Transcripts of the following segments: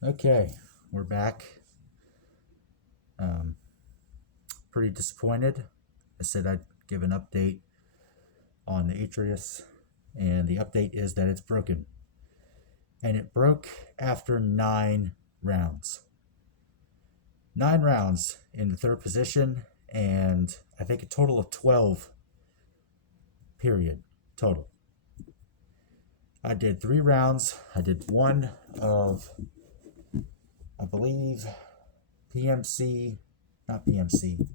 Okay, we're back. Um, Pretty disappointed. I said I'd give an update on the Atrius, and the update is that it's broken. And it broke after 9 rounds. 9 rounds in the third position, and I think a total of 12, period, total. I did 3 rounds. I did one of, I believe, PMC, not PMC.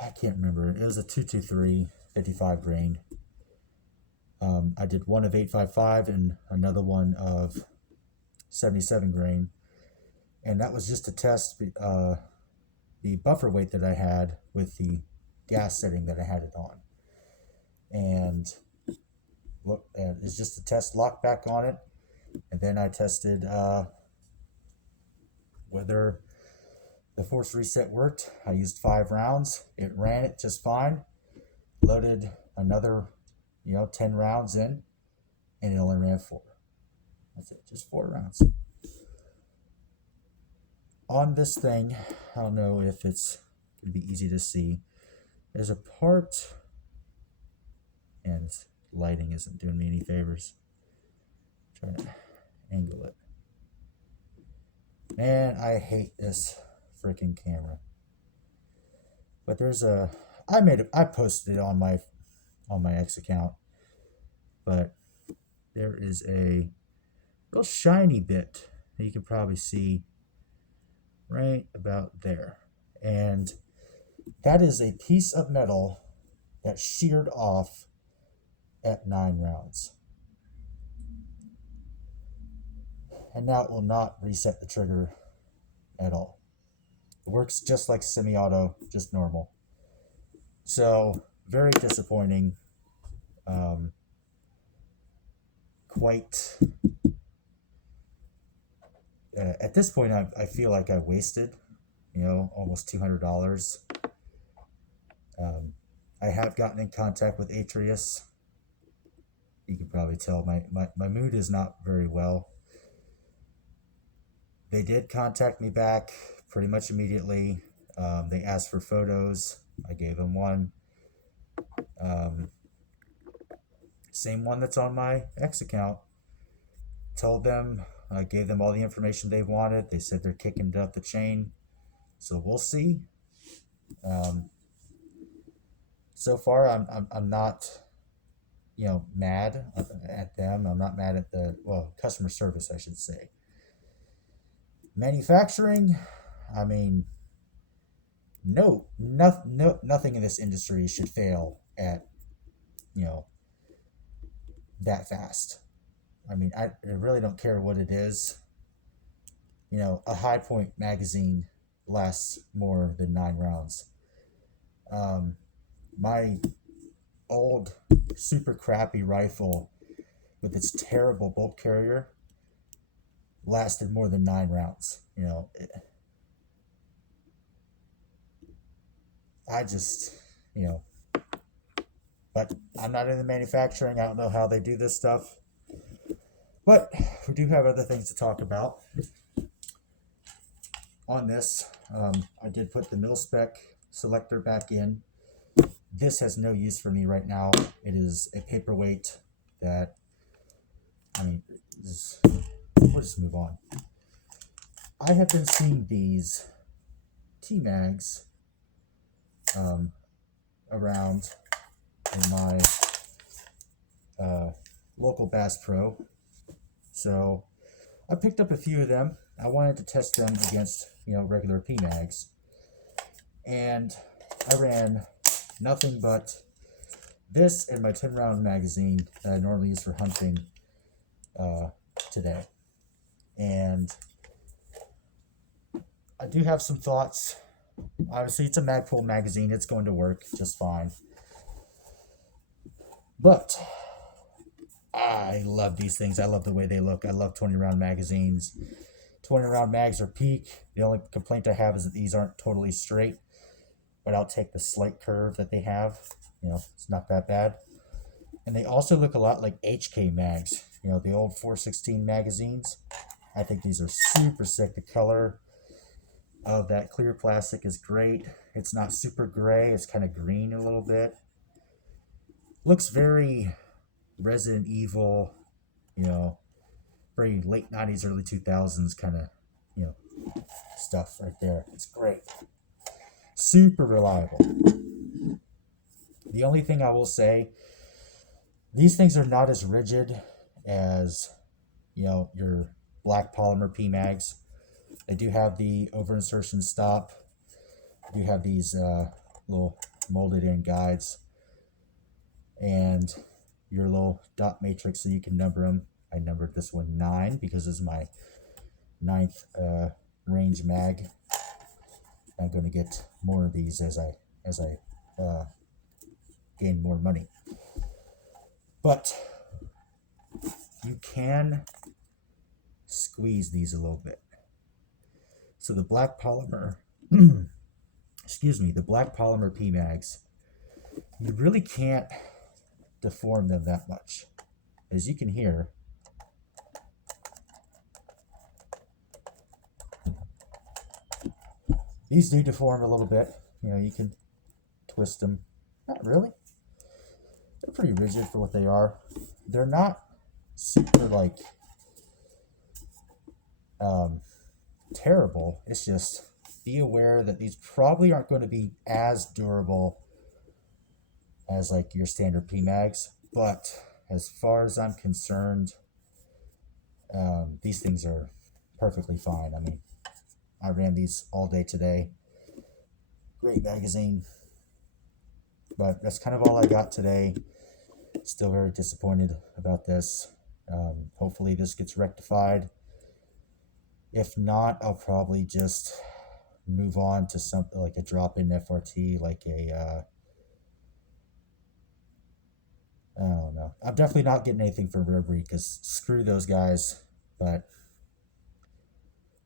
I can't remember. It was a 223 55 grain. I did one of 855 and another one of 77 grain, and that was just to test the buffer weight that I had with the gas setting that I had it on. And look, it's just to test lock back on it, and then I tested whether the force reset worked. I used 5 rounds. It ran it just fine. Loaded another, 10 rounds in, and it only ran 4. That's it, just 4 rounds. On this thing, I don't know if it's going to be easy to see. There's a part, and lighting isn't doing me any favors. Try to angle it. Man, I hate this freaking camera. But there's I posted it on my X account, but there is a real shiny bit that you can probably see right about there, and that is a piece of metal that sheared off at 9 rounds, and now it will not reset the trigger at all. It works just like semi-auto, just normal. So very disappointing. Quite at this point, I feel like I wasted, almost $200. I have gotten in contact with Atrius. You can probably tell my mood is not very well. They did contact me back pretty much immediately. They asked for photos. I gave them one. Same one that's on my X account. Told them, I gave them all the information they wanted. They said they're kicking it up the chain. So we'll see. So far, I'm not, mad at them. I'm not mad at customer service, I should say. Manufacturing, I mean, nothing in this industry should fail at, that fast. I mean, I really don't care what it is. A High Point magazine lasts more than 9 rounds. My old super crappy rifle with its terrible bolt carrier lasted more than 9 rounds. I just, but I'm not in the manufacturing. I don't know how they do this stuff. But we do have other things to talk about. On this, I did put the mil-spec selector back in. This has no use for me right now. It is a paperweight that, we'll just move on. I have been seeing these tmags around in my local Bass Pro. So I picked up a few of them. I wanted to test them against, regular PMags. And I ran nothing but this and my 10-round magazine that I normally use for hunting today. And I do have some thoughts. Obviously, it's a Magpul magazine. It's going to work just fine. But I love these things. I love the way they look. I love 20-round magazines. 20-round mags are peak. The only complaint I have is that these aren't totally straight, but I'll take the slight curve that they have. It's not that bad. And they also look a lot like HK mags. you know, the old 416 magazines. I think these are super sick. The color of that clear plastic is great. It's not super gray. It's kind of green a little bit. Looks very Resident Evil, you know, very late 90s, early 2000s kind of, you know, stuff right there. It's great. Super reliable. The only thing I will say, these things are not as rigid as, you know, your black polymer PMags. They do have the over insertion stop. They do have these little molded in guides and your little dot matrix so you can number them. I numbered this one 9 because this is my 9th range mag. I'm going to get more of these as I gain more money. But you can squeeze these a little bit. So the black polymer, excuse me, the black polymer PMags, you really can't deform them that much. As you can hear, these do deform a little bit. You know, you can twist them. Not really. They're pretty rigid for what they are. They're not super, like, terrible. It's just be aware that these probably aren't going to be as durable as, like, your standard PMags. But as far as I'm concerned, these things are perfectly fine. I mean, I ran these all day today. Great magazine. But that's kind of all I got today. Still very disappointed about this. Hopefully this gets rectified. If not, I'll probably just move on to something like a drop-in FRT, like a, I don't know. I'm definitely not getting anything from Burberry because screw those guys. But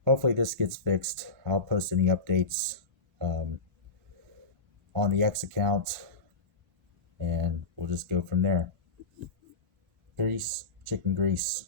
hopefully this gets fixed. I'll post any updates on the X account, and we'll just go from there. Grease, chicken grease.